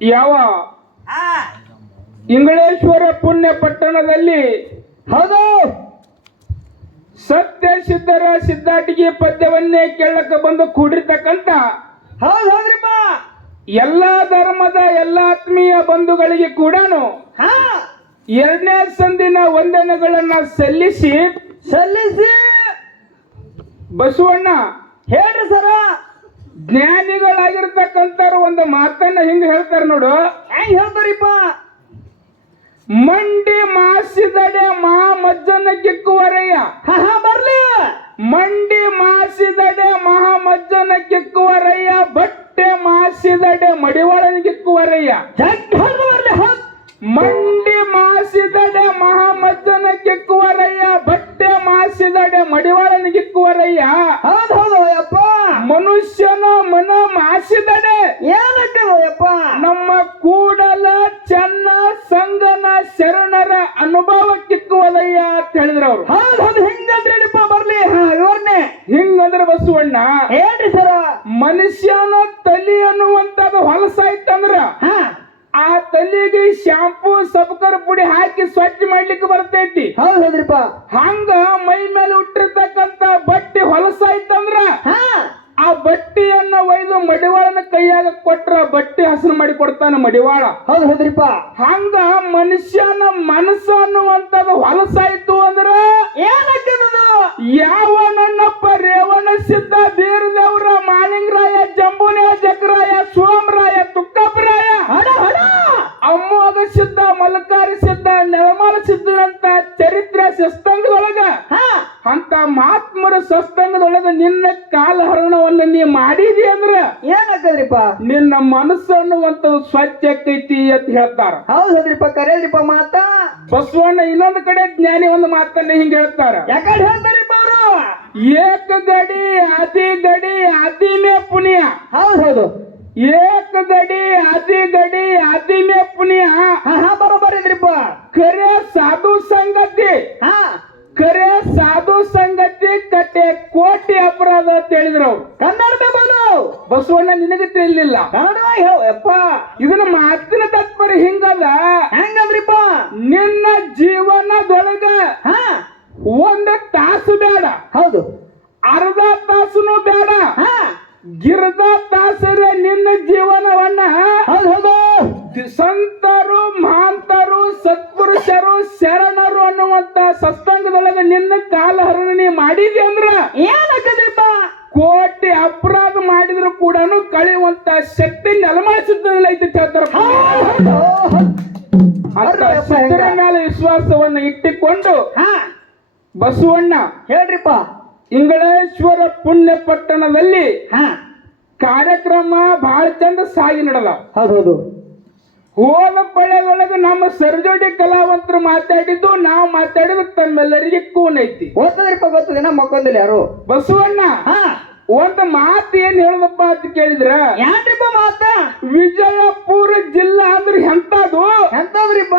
ಯಾವ? ಇಂಗಳೇಶ್ವರ ಪುಣ್ಯ ಪಟ್ಟಣದಲ್ಲಿ ಹೌದು. ಸತ್ಯ ಸಿದ್ಧರ ಸಿದ್ಧಾಟಿಗೆ ಪದ್ಯವನ್ನೇ ಕೇಳಕ್ಕೆ ಬಂದು ಕೂಡಿರ್ತಕ್ಕಂಥ ಹೌದು ಹೌದ್ರಿಪ್ಪ. ಎಲ್ಲಾ ಧರ್ಮದ ಎಲ್ಲ ಆತ್ಮೀಯ ಬಂಧುಗಳಿಗೆ ಕೂಡ ಹಾ. ಎರಡನೇ ಸಂದಿನ ವಂದನೆಗಳನ್ನ ಸಲ್ಲಿಸಿ ಸಲ್ಲಿಸಿ. ಬಸವಣ್ಣ ಹೇಳ್ರಿ ಸರ. ಜ್ಞಾನಿಗಳಾಗಿರ್ತಕ್ಕಂಥವ್ರು ಒಂದು ಮಾತನ್ನ ಹಿಂಗ ಹೇಳ್ತಾರೆ ನೋಡು? ಹೆಂಗ್ ಹೇಳ್ತಾರಿಪ್ಪ? ಮಂಡಿ ಮಾಸಿದಡೆ ಮಹಾಮಜ್ಜನ ಕಿಕ್ಕುವರಯ್ಯ. ಹಾ ಹಾ ಬರ್ಲಿ. ಮಂಡಿ ಮಾಸಿದಡೆ ಮಹಾ ಮಜ್ಜನ ಕಿಕ್ಕುವರಯ್ಯ ಬಟ್ಟೆ ಮಾಸಿದಡೆ ಮಡಿವಾಳನ ಕಿಕ್ಕುವರಯ್ಯ. ಜಗ್ ಹೌದು ಬರ್ಲಿ ಹೌದು ಮಂಡಿ ಮಾಸಿದಡೆ ಮಡಿವಾಳನ ಕಿಕ್ಕುವರಯ್ಯ ಹೌದಪ್ಪ ಹೌದು ಯಪ್ಪ ಮನುಷ್ಯನ ಮನ ಮಾಸಿದಡೆ ಏನಕ್ಕೆ ಯಪ್ಪ ನಮ್ಮ ಕೂಡಲ ಚನ್ನ ಸಂಗನ ಶರಣರ ಅನುಭವ ಕಿಕ್ಕುವದಯ್ಯ ಅಂತ ಹೇಳಿದ್ರು ಅವ್ರು ಹೌದು ಹೌದು ಹಿಂಗಂದ್ರೇನಿಪ್ಪ ಬರ್ಲಿ? ಹಾ ವಿವರಣೆ. ಹಿಂಗಂದ್ರೆ ಬಸವಣ್ಣ. ಹೇಳ್ರಿ ಸರ. ಮನುಷ್ಯನ ತಲಿ ಅನ್ನುವಂಥದ್ದು ಹೊಲಸಾಯ್ತಂದ್ರ ಹಾ. ಆ ತಲ್ಲಿಗೆ ಶಾಂಪೂ ಸಬ್ಕರ್ ಪುಡಿ ಹಾಕಿ ಸ್ವಚ್ಛ ಮಾಡ್ಲಿಕ್ಕೆ ಬರ್ತೈತಿ. ಹೌದು ಹೌದ್ರಿಪ್ಪ ಹಂಗ ಮೈ ಮೇಲೆ ಹುಟ್ಟಿರ್ತಕ್ಕಂತ ಬಟ್ಟೆ ಹೊಲಸಾಯ್ತಂದ್ರ ಹಾ. ಆ ಬಟ್ಟೆಯನ್ನ ಒಯ್ದು ಮಡಿವಾಳನ ಕೈಯಾಗ ಕೊಟ್ರ ಬಟ್ಟೆ ಹಸಿರು ಮಾಡಿ ಕೊಡ್ತಾನ ಮಡಿವಾಳ. ಹೌದು ಹೌದ್ರಿಪ್ಪ ಹಂಗ ಮನುಷ್ಯನ ಮನಸ್ಸು ಅನ್ನುವಂಥದ್ದು ಹೊಲಸಾಯ್ತು ಅಂದ್ರ ಯಾವ ನನ್ನಪ್ಪ ರೇವಣ ಸಿದ್ಧ ಬೀರದೇವ್ರ ಮಾಲಿಂಗರಾಯ ಜಂಬುನೇ ಜಕರಾಯ ಸೋಮರಾಯ ತುಕ್ಕಪ್ಪರಾಯ ಹಣ ಅಮ್ಮೋಗ ಸಿದ್ಧ ಮಲಕಾರಿ ಸಿದ್ಧ ನೆಲಮಾಲ ಸಿದ್ಧನಂತ ಚರಿತ್ರೆ ಸಸ್ತಂಗದೊಳಗ. ಅಂತ ಮಹಾತ್ಮರ ಸಸ್ತಂಗದೊಳಗ ನಿನ್ನ ಕಾಲಹರಣವನ್ನ ನೀ ಮಾಡಿದಿ ಅಂದ್ರ ಏನಾಗ್ತದ್ರಿಪ್ಪ? ನಿನ್ನ ಮನಸ್ಸು ಅನ್ನುವಂತ ಸ್ವಚ್ಛ ಆಕೈತಿ ಅಂತ ಹೇಳ್ತಾರ. ಹೌದು ಹೌದ್ರಿಪ್ಪ ಕರೆಯಲ್ರಿಪ್ಪ ಮಾತಾ? ಬಸವಣ್ಣ ಇನ್ನೊಂದು ಕಡೆ ಜ್ಞಾನಿ ಒಂದು ಮಾತನ್ನ ಹಿಂಗ ಹೇಳ್ತಾರ. ಯಾಕಂದ್ರೆ ಹೇಳ್ತಾರಿಪ್ಪ ಅವರು? ಏಕ ಗಡಿ ಅತಿ ಗಡಿ ಅತಿ ಮೇ ಪುಣ್ಯ ಹೌದು ಹೌದು. ಏಕ ಗಡಿ ಅದಿ ಗಡಿ ಅದಿ ಮೇ ಪುಣ್ಯ ಬರೋಬ್ಬರ ಇದ್ರಿಪ್ಪ ಕರೆ ಸಾಧು ಸಂಗತಿ. ಹಾ. ಕರೆ ಸಾಧು ಸಂಗತಿ ಕಟ್ಟೆ ಕೋಟಿ ಅಪರಾಧ ಅಂತ ಹೇಳಿದ್ರು ಕನ್ನಡ ಬಸವಣ್ಣ ನಿನಗೆ ತಿಳಿಲಿಲ್ಲ ಯಪ್ಪ. ಇದನ್ನ ಮಾತಿನ ತತ್ಪರ ಹಿಂಗಲ್ಲ ಹೆಂಗಂದ್ರಿಪ್ಪ? ನಿನ್ನ ಜೀವನದೊಳಗ ಹಾ. ಒಂದು ತಾಸು ಬೇಡ ಹೌದು ಅರ್ಧ ತಾಸುನು ಬೇಡ ಹಾ ಗಿರ್ದ ತಾಸರ ನಿನ್ನ ಜೀವನವನ್ನ ಹೌದು ಹೌದು ಸಂತರು ಮಹಾಂತರು ಸತ್ಪುರುಷರು ಶರಣರು ಅನ್ನುವಂತ ಸತ್ಸಂಗದೊಳಗೆ ನಿನ್ನ ಕಾಲಹರಣಿ ಮಾಡಿದಿ ಅಂದ್ರ ಏನಕ್ಕದ್ರಿಪ್ಪ ಕೋಟಿ ಅಪರಾಧ ಮಾಡಿದ್ರು ಕೂಡ ಕಳೆಯುವಂತ ಶಕ್ತಿ ನೆಲಮಾಡಿಸಿದ್ದಿಲ್ಲ ಐತಿ ಹೇಳ್ತಾರ ಮೇಲೆ ವಿಶ್ವಾಸವನ್ನು ಇಟ್ಟುಕೊಂಡು ಹಾ. ಬಸವಣ್ಣ ಹೇಳ್ರಿಪ್ಪ. ಇಂಗಳೇಶ್ವರ ಪುಣ್ಯ ಪಟ್ಟಣದಲ್ಲಿ ಕಾರ್ಯಕ್ರಮ ಬಹಳ ಚಂದ ಸಾಗಿ ನಡೆದ. ಹೌದು ಹೌದು. ಪಳೆಯೊಳಗೆ ನಮ್ಮ ಸರ್ಜೋಡಿ ಕಲಾವಂತರು ಮಾತಾಡಿದ್ದು ನಾವು ಮಾತಾಡಿದ್ದು ತಮ್ಮೆಲ್ಲರಿಗೆ ಕೂನ್ ಐತಿ ಓದ್ತದ್ರಿಪ್ಪ ಗೊತ್ತದೇನ ಮಕ್ಕೊಂದಿಲ್ಲ ಯಾರು? ಬಸವಣ್ಣ ಹಾ. ಒಂದ್ ಮಾತು ಏನ್ ಹೇಳದಪ್ಪ ಅಂತ ಕೇಳಿದ್ರ? ಯಾನ್ರಿಪ್ಪ ಮಾತ? ವಿಜಯಪುರ ಜಿಲ್ಲಾ ಅಂದ್ರೆ ಎಂತದು ಎಂತದ್ರಿಪ್ಪ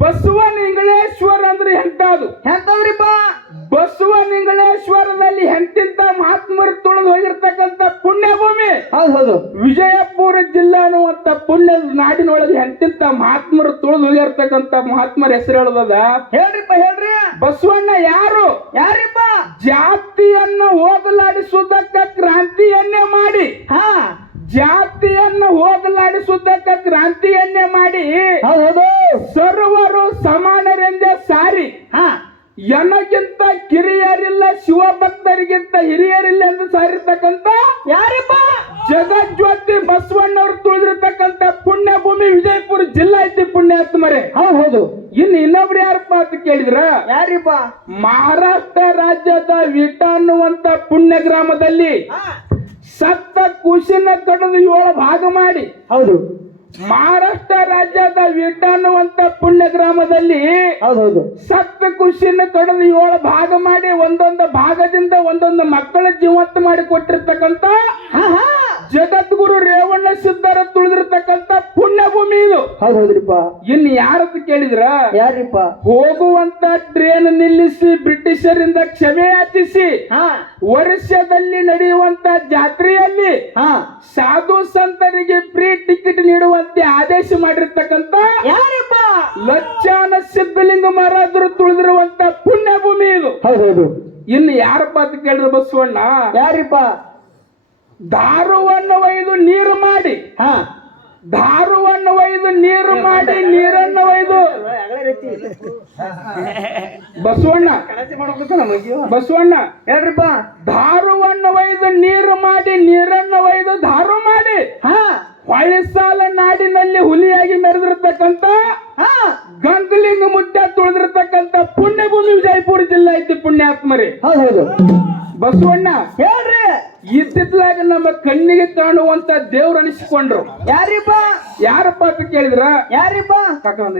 ಬಸವನಿಂಗಳೇಶ್ವರ ಅಂದ್ರೆ ಎಂತದು ಎಂತದ್ರಿಪ್ಪ ಬಸವನಿಂಗಳೇಶ್ವರದಲ್ಲಿ ಎಂತಿಂತ ಮಹಾತ್ಮರು ತುಳಿದು ಹೋಗಿರ್ತಕ್ಕಂತ ಪುಣ್ಯ ಭೂಮಿ ಹೌದು ಹೌದು. ವಿಜಯಪುರ ಜಿಲ್ಲಾ ಅನ್ನುವಂತ ಪುಣ್ಯ ನಾಡಿನೊಳಗೆ ಎಂತಿಂತ ಮಹಾತ್ಮರು ತುಳಿದು ಹೋಗಿರ್ತಕ್ಕಂತ ಮಹಾತ್ಮರ ಹೆಸರು ಹೇಳೋದದ? ಹೇಳ್ರಿಪ್ಪ ಹೇಳ್ರಿ. ಬಸವಣ್ಣ ಯಾರು? ಯಾರಿಪ್ಪ? ಜಾತಿಯನ್ನ ಹೋಗಲಾಡಿಸುವುದಕ್ಕ ಕ್ರಾಂತಿಯನ್ನೇ ಮಾಡಿ. ಹಾ. ಜಾತಿಯನ್ನ ಹೋಗಲಾಡಿಸುವುದಕ್ಕ ಕ್ರಾಂತಿಯನ್ನೇ ಮಾಡಿ. ಸರ್ವರು ಸಮಾನರೆಂದೇ ಸಾರಿ. ಎನಗಿಂತ ಕಿರಿಯರಿಲ್ಲ ಶಿವಭಕ್ತರಿಗಿಂತ ಹಿರಿಯರಿಲ್ಲ ಎಂದು ಸಾರಿರ್ತಕ್ಕಂಥ ಯಾರಿಪ್ಪ? ಜಗಜ್ಯೋತಿ ಬಸವಣ್ಣವ್ರು ತುಳಿದಿರ್ತಕ್ಕಂಥ ಪುಣ್ಯ ಭೂಮಿ ವಿಜಯಪುರ ಜಿಲ್ಲಾ ಐತಿ ಪುಣ್ಯಾತ್ಮರೇ. ಹೌದು ಹೌದು. ಇನ್ನು ಇನ್ನೊಬ್ರು ಯಾರಪ್ಪ ಅಂತ ಕೇಳಿದ್ರ? ಯಾರಿಪ್ಪ? ಮಹಾರಾಷ್ಟ್ರ ರಾಜ್ಯದ ವಿಟ ಅನ್ನುವಂತ ಪುಣ್ಯ ಗ್ರಾಮದಲ್ಲಿ ಸತ್ತ ಕುಶಿನ ಕಡಿದು ಏಳು ಭಾಗ ಮಾಡಿ. ಹೌದು. ಮಹಾರಾಷ್ಟ್ರ ರಾಜ್ಯದ ವಿಟ ಅನ್ನುವಂತ ಪುಣ್ಯ ಗ್ರಾಮದಲ್ಲಿ ಹೌದು. ಸತ್ತ ಖುಷಿನ ಕಡಿದು ಏಳು ಭಾಗ ಮಾಡಿ ಒಂದೊಂದು ಭಾಗದಿಂದ ಒಂದೊಂದು ಮಕ್ಕಳ ಜೀವಂತ ಮಾಡಿ ಕೊಟ್ಟಿರ್ತಕ್ಕಂಥ ಜಗದ್ಗುರು ರೇವಣ್ಣ ಸಿದ್ಧರ ತುಳಿದಿರ್ತಕ್ಕಂತ ಪುಣ್ಯ ಭೂಮಿ ಇದು. ಹೌದು ಹೌದ್ರಿಪ್ಪ. ಇನ್ ಯಾರತ್ತ ಕೇಳಿದ್ರ? ಯಾರಿಪ್ಪ ಹೋಗುವಂತ ಟ್ರೇನ್ ನಿಲ್ಲಿಸಿ ಬ್ರಿಟಿಷರಿಂದ ಕ್ಷಮೆ ಯಾಚಿಸಿ ಹಾ. ವರ್ಷದಲ್ಲಿ ನಡೆಯುವಂತ ಜಾತ್ರೆಯಲ್ಲಿ ಹಾ. ಸಾಧು ಸಂತರಿಗೆ ಫ್ರೀ ಟಿಕೆಟ್ ನೀಡುವಂತೆ ಆದೇಶ ಮಾಡಿರ್ತಕ್ಕಂತ ಯಾರಪ್ಪ? ಲಚ್ಚಾನ ಸಿದ್ಧಲಿಂಗ ಮಹಾರಾಜರು ತುಳಿದಿರುವಂತ ಪುಣ್ಯ ಭೂಮಿ ಇದು ಹೌದೌದು ಇನ್ನು ಯಾರಪ್ಪ ಅಂತ ಕೇಳಿದ್ರೆ ಬಸವಣ್ಣ? ಯಾರಿಪ್ಪ? ದಾರುವನ್ನು ಒಯ್ದು ನೀರು ಮಾಡಿ. ಹಾ. ದಾರುವನ್ನು ಒಯ್ದು ನೀರು ಮಾಡಿ ನೀರನ್ನು ಒಯ್ದು. ಬಸವಣ್ಣ. ಬಸವಣ್ಣ. ಹೇಳ್ರಿಪ್ಪ. ದಾರುವನ್ನು ಒಯ್ದು ನೀರು ಮಾಡಿ ನೀರನ್ನು ಒಯ್ದು ದಾರು ಮಾಡಿ. ಹ. ಹೊಳಿಸಾಲ ಸಾಲ ನಾಡಿನಲ್ಲಿ ಹುಲಿಯಾಗಿ ಮೆರೆದಿರ್ತಕ್ಕಂತ ಹಾ. ಗಂಗಲಿಂಗ ಮುದ್ದೆ ತುಳಿದಿರ್ತಕ್ಕಂತ ಪುಣ್ಯಭೂಮಿ ವಿಜಯಪುರ ಜಿಲ್ಲೆ ಐತಿ ಪುಣ್ಯಾತ್ಮರಿ. ಹೌದು ಬಸವಣ್ಣ. ನಮ್ಮ ಕಣ್ಣಿಗೆ ಕಾಣುವಂತ ದೇವ್ರು ಅನಿಸಿಕೊಂಡ್ರು. ಯಾರಿಪ್ಪ? ಯಾರಪ್ಪ ಅಂತ ಕೇಳಿದ್ರ? ಯಾರಿಪ್ಪ? ಕಾಕ ಒಂದ್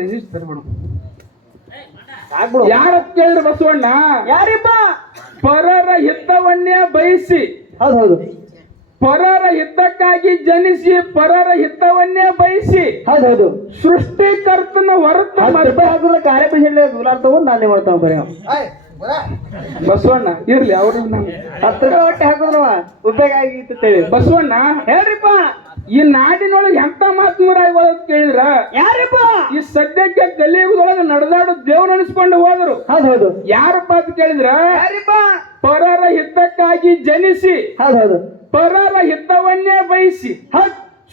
ಯಾರಪ್ಪ ಕೇಳಿದ್ರ ಬಸವಣ್ಣ? ಯಾರಿಪ್ಪ? ಪರರ ಹಿತವನ್ನೇ ಬಯಸಿ. ಹೌದು ಹೌದು. ಪರರ ಹಿತಕ್ಕಾಗಿ ಜನಿಸಿ ಪರರ ಹಿತವನ್ನೇ ಬಯಸಿ. ಹೌದು ಹೌದು. ಸೃಷ್ಟಿಕರ್ತನ ಹೊರತು ಹತ್ತು ನಾನು ನಾನೇ ಮಾಡ್ತಾವ ಬರೀ. ಬಸವಣ್ಣ ಇರ್ಲಿ ಅವ್ರ ಹತ್ತಿರ ಹೊಟ್ಟೆ ಹಾಕಿದ್ರು ಉಪಯೋಗ ಆಗಿತ್ತು ಹೇಳಿ ಬಸವಣ್ಣ ಹೇಳ್ರಿಪ್ಪ ಈ ನಾಡಿನೊಳಗೆ ಎಂತ ಮಾತ್ಮರಾಗಿ ಒಳಗ್ ಕೇಳಿದ್ರ? ಯಾರಿಪ್ಪ? ಈ ಸದ್ಯಕ್ಕೆ ಕಲಿಯುಗದೊಳಗೆ ನಡೆದಾಡು ದೇವ್ರ ಅನಿಸ್ಕೊಂಡು ಹೋದ್ರು. ಹೌದು ಹೌದು. ಯಾರಪ್ಪ ಅಂತ ಕೇಳಿದ್ರ? ಯಾರಿಪ್ಪ? ಪರರ ಹಿತಕ್ಕಾಗಿ ಜನಿಸಿ. ಹೌದು ಹೌದು. ಪರರ ಹಿತವನ್ನೇ ಬಯಸಿ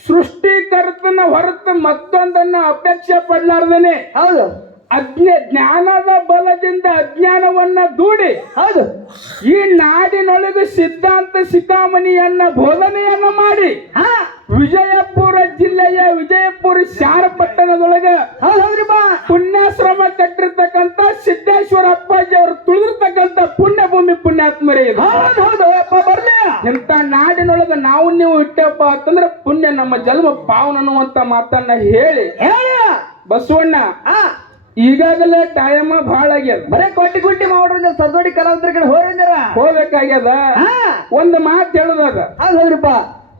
ಸೃಷ್ಟಿಕರ್ತನ ಹೊರತು ಮತ್ತೊಂದನ್ನ ಅಪೇಕ್ಷೆ ಪಡ್ಲಾರ್ದನೆ. ಹೌದು. ಅಜ್ಞ ಜ್ಞಾನದ ಬಲದಿಂದ ಅಜ್ಞಾನವನ್ನ ದೂಡಿ ಹೌದು. ಈ ನಾಡಿನೊಳಗೆ ಸಿದ್ಧಾಂತ ಶಿಖಾಮಣಿಯನ್ನ ಬೋಧನೆಯನ್ನ ಮಾಡಿ ಹಾ. ವಿಜಯಪುರ ಜಿಲ್ಲೆಯ ವಿಜಯಪುರ ಶಾರ ಪಟ್ಟಣದೊಳಗೆ ಪುಣ್ಯಾಶ್ರಮ ಕಟ್ಟಿರ್ತಕ್ಕಂತ ಸಿದ್ದೇಶ್ವರ ಅಪ್ಪಾಜಿ ಅವರು ತುಳಿದಿರ್ತಕ್ಕಂತ ಪುಣ್ಯ ಭೂಮಿ ಪುಣ್ಯಾತ್ಮರೇ ಹೌದು. ಹೌದು ಬರ್ಲಿ. ಇಂಥ ನಾಡಿನೊಳಗೆ ನಾವು ನೀವು ಇಟ್ಟಪ್ಪ ಅಂತಂದ್ರೆ ಪುಣ್ಯ ನಮ್ಮ ಜನ್ಮ ಪಾವನ ಅನ್ನುವಂತ ಮಾತನ್ನ ಹೇಳಿ. ಹೇಳ. ಬಸವಣ್ಣ ಈಗಾಗಲೇ ಟೈಮ್ ಬಹಳ ಆಗ್ಯದ. ಬರೇ ಕೊಟ್ಟಿ ಗುಟ್ಟಿ ಮಾಡ್ರಿ ಸದೋಡಿ ಕಲಾವಿದ್ರ ಕಡೆ ಹೋರಿಂದಾರ? ಹೋಗ್ಬೇಕಾಗ್ಯದ? ಒಂದು ಮಾತು ಹೇಳುದಾಗ ಹೌದು ಹೌದ್ರಿಪ್ಪ.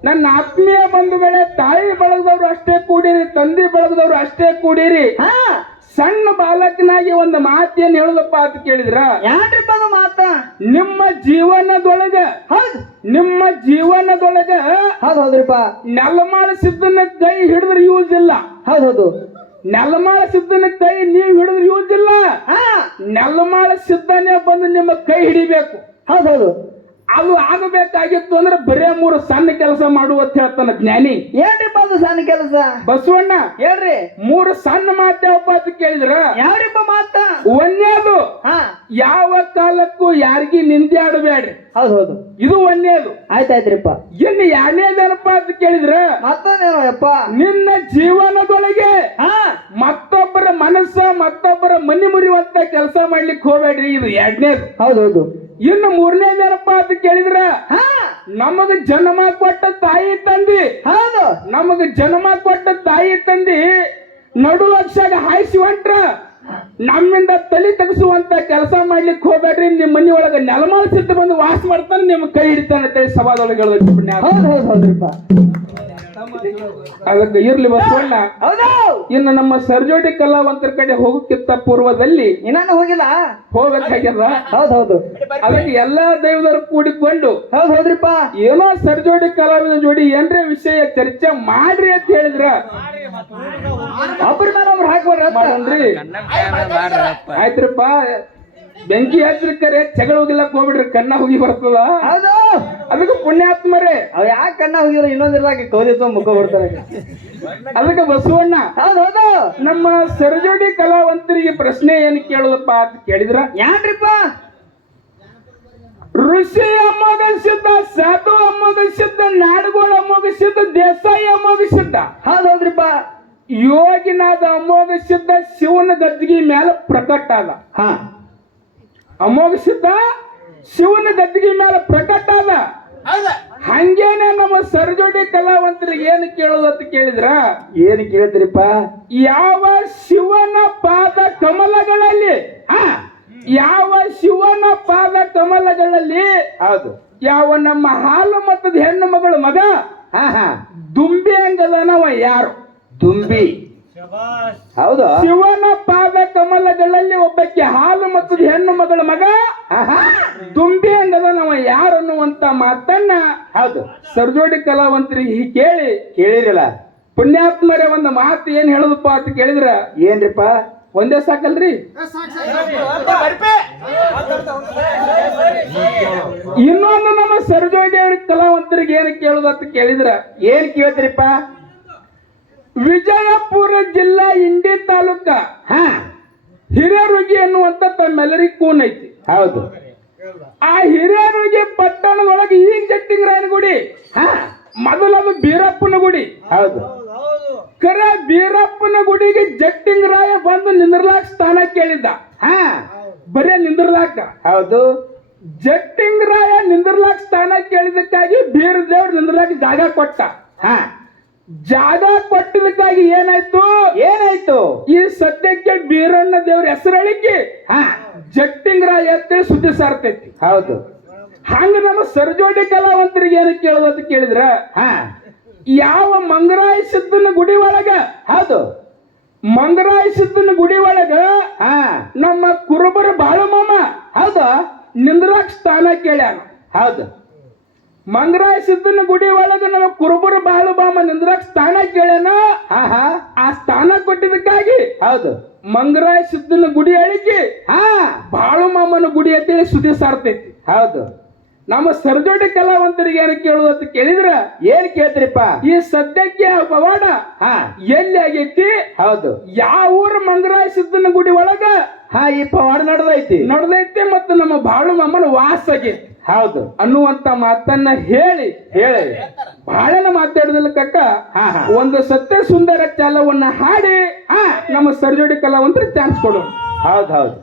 ನನ್ನ ಆತ್ಮೀಯ ಬಂಧುಗಳೇ ತಾಯಿ ಬಳಗದವ್ರು ಅಷ್ಟೇ ಕೂಡಿರಿ ತಂದೆ ಬಳಗದವ್ರು ಅಷ್ಟೇ ಕೂಡಿರಿ. ಸಣ್ಣ ಬಾಲಕನಾಗಿ ಒಂದು ಮಾತೇನ್ ಹೇಳುದಪ್ಪ ಅಂತ ಕೇಳಿದ್ರ? ಯಾನ್ರಿಪ್ಪ ಅದು ಮಾತ? ನಿಮ್ಮ ಜೀವನದೊಳಗ ಹೌದು. ನಿಮ್ಮ ಜೀವನದೊಳಗ ಹೌದು ಹೌದ್ರಿಪ್ಪ. ನೆಲಮಾಳ ಸಿದ್ಧನ ಕೈ ಹಿಡಿದ್ರೆ ಯೂಸ್ ಇಲ್ಲ. ಹೌದೌದು ಹೌದು. ನೆಲಮಾಳ ಸಿದ್ಧನ ಕೈ ನೀವು ಹಿಡಿದ್ರೆ ಯೂಸ್ ಇಲ್ಲ. ನೆಲಮಾಳ ಸಿದ್ಧನೇ ಬಂದು ನಿಮ್ಮ ಕೈ ಹಿಡಿಬೇಕು. ಹೌದೌದು ಹೌದು. ಅದು ಆಗಬೇಕಾಗಿತ್ತು ಅಂದ್ರೆ ಬರೇ ಮೂರು ಸಣ್ಣ ಕೆಲಸ ಅಂತ ಹೇಳ್ತಾನ ಜ್ಞಾನಿ. ಏನ್ರಿಪ್ಪ ಅದು ಸಣ್ಣ ಕೆಲಸ? ಬಸವಣ್ಣ ಹೇಳ್ರಿ. ಮೂರು ಸಣ್ಣ ಮಾತ್ಯಾವಪ್ಪ ಅಂತ ಕೇಳಿದ್ರ? ಯಾವ್ರಿಪ್ಪ ಮಾತ? ಒಂದೇದು ಹಾ. ಯಾವ ಕಾಲಕ್ಕೂ ಯಾರಿಗಿ ನಿಂದೆ ಆಡಬೇಡ್ರಿ. ಹೌದು ಹೌದು. ಇದು ಒಂದೇದು ಆಯ್ತಾಯ್ತ್ರಿಪ್ಪ. ಇನ್ನು ಎರಡನೇದೇನಪ್ಪ ಅಂತ ಕೇಳಿದ್ರ? ಮತ್ತೊಂದೇನಪ್ಪ? ನಿನ್ನ ಜೀವನದೊಳಗೆ ಹಾ. ಮತ್ತೊಬ್ಬರ ಮನಸ್ಸ ಮತ್ತೊಬ್ಬರ ಮನಿ ಮುರಿಯುವಂತ ಕೆಲಸ ಮಾಡ್ಲಿಕ್ಕೆ ಹೋಗ್ಬೇಡ್ರಿ. ಇದು ಎರಡನೇದು. ಹೌದು ಹೌದು. ಇನ್ನು ಮೂರನೇದೇನಪ್ಪ ಅಂತ ಕೇಳಿದ್ರ? ಹಾ. ನಮಗ ಜನ್ಮ ಕೊಟ್ಟ ತಾಯಿ ತಂದಿ. ಹೌದು. ನಮಗ ಜನ್ಮ ಕೊಟ್ಟ ತಾಯಿ ತಂದಿ ನಡು ಲಕ್ಷಾಗ ಹಾಯಿಸಿ ಹೊಂಟ್ರ ನಮ್ಮಿಂದ ತಲೆ ತೆಗೆಸುವಂತ ಕೆಲಸ ಮಾಡ್ಲಿಕ್ಕೆ ಹೋಗ್ಬೇಡ್ರಿ. ನಿಮ್ ಮನಿ ಒಳಗ ನೆಲಮಾಳ ಸಿದ್ಧ ಬಂದು ವಾಸ ಮಾಡ್ತಾನೆ ನಿಮ್ ಕೈ ಹಿಡಿತಾನೆ ಹೌದು ಸಭಾದೊಳಗೆ ಅದಕ್ಕೆ ಇರ್ಲಿ ಬಸವಣ್ಣ ಹೌದು. ಇನ್ನು ನಮ್ಮ ಸರ್ಜೋಟಿ ಕಲಾವಂತರ ಕಡೆ ಹೋಗಕ್ಕಿಂತ ಪೂರ್ವದಲ್ಲಿ ಇನ್ನೂ ಹೋಗಿಲ್ಲ? ಹೋಗ್ಬೇಕಾಗ್ಯದ ಹೌದು ಹೌದು ಅದಕ್ಕೆ ಎಲ್ಲಾ ದೇವರು ಕೂಡಿಕೊಂಡು ಹೌದು ಹೌದ್ರಿಪ್ಪ. ಏನೋ ಸರ್ಜೋಡಿ ಕಲಾವಿದ ಜೋಡಿ ಏನ್ರೇ ವಿಷಯ ಚರ್ಚೆ ಮಾಡ್ರಿ ಅಂತ ಹೇಳಿದ್ರ. ಒಬ್ರ ಮೇಲೆ ಒಬ್ರು ಹಾಕ್ಬೇಡ್ರಿ ಆಯ್ತ್ರಿಪ್ಪ. ಬೆಂಕಿ ಹಚ್ಚಿರ್ಕರೆ ಜಗಳ ಹೋಗಿಲ್ಲ ಹೋಗ್ಬಿಡ್ರಿ ಕಣ್ಣ ಹೋಗಿ ಬರ್ತದ. ಹೌದು. ಅದಕ್ಕೆ ಪುಣ್ಯಾತ್ಮರೇ. ಅವ್ ಯಾಕೆ ಕಣ್ಣ ಹೋಗಿಲ್ಲ ಇನ್ನೊಂದಿರ್ಲಾಕ ಕೌದಿ ತುಂಬ ಮುಖ ಬರ್ತಾರೆ. ಅದಕ್ಕೆ ಬಸವಣ್ಣ ಹೌದೌದು ಹೌದು. ನಮ್ಮ ಸರಜೋಡಿ ಕಲಾವಂತರಿಗೆ ಪ್ರಶ್ನೆ ಏನು ಕೇಳೋದಪ್ಪ ಅಂತ ಕೇಳಿದ್ರ? ಯಾನ್ರಿಪ್ಪ? ಋಷಿ ಅಮ್ಮೋಗಿಸಿದ್ದ ಸಾಧು ಅಮ್ಮೋಗಿಸಿದ್ದ ನಾಡಗೋಳ ಅಮ್ಮೋಗಿಸಿದ್ದ ದೇಸಾಯಿ ಅಮ್ಮೋಗಿಸಿದ್ದ ಹೌದು ಹೌದ್ರಿಪ್ಪ. ಯೋಗಿನಾದ ಅಮೋಘಸಿದ್ದ ಶಿವನ ಗದ್ದಿಗೆ ಮೇಲೆ ಪ್ರಕಟ ಆದ. ಹಾ. ಅಮೋಘಸಿದ್ದ ಶಿವನ ಗದ್ದಿಗೆ ಮೇಲೆ ಪ್ರಕಟ ಆದ. ಹಂಗೇನೆ ನಮ್ಮ ಸರ್ಜೋಡಿ ಕಲಾವಂತರಿಗೆ ಏನು ಕೇಳೋದು ಅಂತ ಕೇಳಿದ್ರ? ಏನು ಕೇಳಿದ್ರಿಪ್ಪ? ಯಾವ ಶಿವನ ಪಾದ ಕಮಲಗಳಲ್ಲಿ? ಯಾವ ಶಿವನ ಪಾದ ಕಮಲಗಳಲ್ಲಿ? ಹೌದು. ಯಾವ ನಮ್ಮ ಹಾಲು ಮತ್ತದ ಹೆಣ್ಣು ಮಗಳು ಮಗ? ದುಂಬಿ ಅಂಗದನವ ಯಾರು? ತುಂಬಿ ಹೌದು? ಶಿವನ ಪಾದ ಕಮಲಗಳಲ್ಲಿ ಒಬ್ಬಕ್ಕೆ ಹಾಲು ಮತ್ತು ಹೆಣ್ಣು ಮಗಳ ಮಗ? ತುಂಬಿ ದುಂಬಿ ಅಂಗದ ನಾವು ಯಾರು ಅನ್ನುವಂತ ಮಾತನ್ನ ಹೌದು. ಸರ್ಜೋಡಿ ಕಲಾವಂತರಿಗೆ ಕೇಳಿ. ಕೇಳಿರಲ್ಲ. ಪುಣ್ಯಾತ್ಮರ ಒಂದು ಮಾತು ಏನ್ ಹೇಳುದಪ್ಪ ಅಂತ ಕೇಳಿದ್ರ? ಏನ್ರಿಪ್ಪ? ಒಂದೇ ಸಾಕಲ್ರಿ? ಇನ್ನೊಂದು ನಮ್ಮ ಸರ್ಜೋಡಿ ಅವ್ರಿಗೆ ಕಲಾವಂತರಿಗೆ ಏನು ಕೇಳುದು ಅಂತ ಕೇಳಿದ್ರ? ಏನ್ ಕೇಳ್ತೀರಿಪ್ಪ? ವಿಜಯಪುರ ಜಿಲ್ಲಾ ಇಂಡಿ ತಾಲೂಕ ಹಾ. ಹಿರೇರುಗಿ ಅನ್ನುವಂತ ತಮ್ಮೆಲ್ಲರಿಗೂ ಕೂನ್ ಐತಿ. ಹೌದು. ಆ ಹಿರೇರುಗಿ ಪಟ್ಟಣದೊಳಗೆ ಈಗ ಜಟ್ಟಿಂಗರಾಯನ ಗುಡಿ. ಹಾ. ಮೊದಲದು ಬೀರಪ್ಪನ ಗುಡಿ. ಹೌದು. ಕರೆ ಬೀರಪ್ಪನ ಗುಡಿಗೆ ಜಟ್ಟಿಂಗರಾಯ ಬಂದು ನಿಂದ್ರಲಾಕ್ ಸ್ಥಾನ ಕೇಳಿದ್ದ. ಹಾ. ಬರೇ ನಿಂದ್ರಲಾಕ. ಹೌದು. ಜಟ್ಟಿಂಗರಾಯ ನಿಂದ್ರಲಾಕ ಸ್ಥಾನ ಕೇಳಿದಕ್ಕಾಗಿ ಬೀರದೇವ್ರು ನಿಂದ್ರಲಾಕ ಜಾಗ ಕೊಟ್ಟ. ಹಾ. ಜಾಗ ಕೊಟ್ಟಿದ್ದಕ್ಕಾಗಿ ಏನಾಯ್ತು? ಏನಾಯ್ತು? ಈ ಸದ್ಯಕ್ಕೆ ಬೀರಣ್ಣ ದೇವ್ರ ಹೆಸರಳಿಕೆ ಜಟ್ಟಿಂಗ್ರಾಯ ಅಂತೇಳಿ ಸುದ್ದಿ ಸಾರ್ತೈತಿ. ಹೌದು. ಹಂಗ ನಮ್ಮ ಸರ್ಜೋಡಿ ಕಲಾವಂತರಿಗೆ ಏನು ಕೇಳೋದು ಅಂತ ಕೇಳಿದ್ರ? ಹಾ. ಯಾವ ಮಂಗರಾಯ ಸಿದ್ದನ ಗುಡಿ ಒಳಗ? ಹೌದು. ಮಂಗರಾಯ ಸಿದ್ದನ ಗುಡಿ ಒಳಗ ಹಾ. ನಮ್ಮ ಕುರುಬರ ಬಾಳು ಮಾಮ ಹೌದು. ನಿಂದ್ರಾಕ್ ಸ್ಥಾನ ಕೇಳ್ಯಾನ. ಹೌದು. ಮಂಗರಾಯ ಸಿದ್ದನ ಗುಡಿ ಒಳಗೆ ನಮ್ಮ ಕುರುಬರು ಬಾಳು ಬಾಮ ನಿಂದ್ರಾಕ್ ಸ್ಥಾನ ಹಾ ಆ ಸ್ಥಾನ ಕೊಟ್ಟಿದ್ದಕ್ಕಾಗಿ ಹೌದು. ಮಂಗರಾಯ ಸಿದ್ದನ ಗುಡಿ ಅಳಿಕೆ ಹಾ. ಬಾಳು ಮಾಮನ ಗುಡಿ ಅಂತೇಳಿ ಸುದ್ದಿ ಸಾರ್ತೈತಿ. ಹೌದು. ನಮ್ಮ ಸರ್ಜೋಡಿ ಕಲಾವಂತರಿಗೆ ಏನು ಕೇಳುದು ಅಂತ ಕೇಳಿದ್ರ? ಏನ್ ಕೇಳ್ತೀರಿಪ್ಪ? ಈ ಸದ್ಯಕ್ಕೆ ಪವಾಡ ಹಾ. ಎಲ್ಲಿ ಆಗೈತಿ? ಹೌದು. ಯಾವ ಊರ ಮಂಗರಾಯ ಸಿದ್ದನ ಗುಡಿ ಒಳಗ? ಹಾ ಈ ಪವಾಡ ನಡೆದೈತಿ. ನಡೆದೈತಿ ಮತ್ತು ನಮ್ಮ ಬಾಳು ಮಾಮನ ವಾಸ ಆಗೈತಿ. ಹೌದು. ಅನ್ನುವಂತ ಮಾತನ್ನ ಹೇಳಿ ಹೇಳಿ. ಬಹಳನ ಮಾತಾಡುದಿಲ್ಲ ಕಕ್ಕ ಒಂದು ಸತ್ಯ ಸುಂದರ ಚಾಲವನ್ನ ಹಾಡಿ ಹಾ. ನಮ್ಮ ಸರ್ಜೋಡಿ ಕಲಾವಂತರ ಚಾನ್ಸ್ ಕೊಡು ಹೌದು ಹೌದು.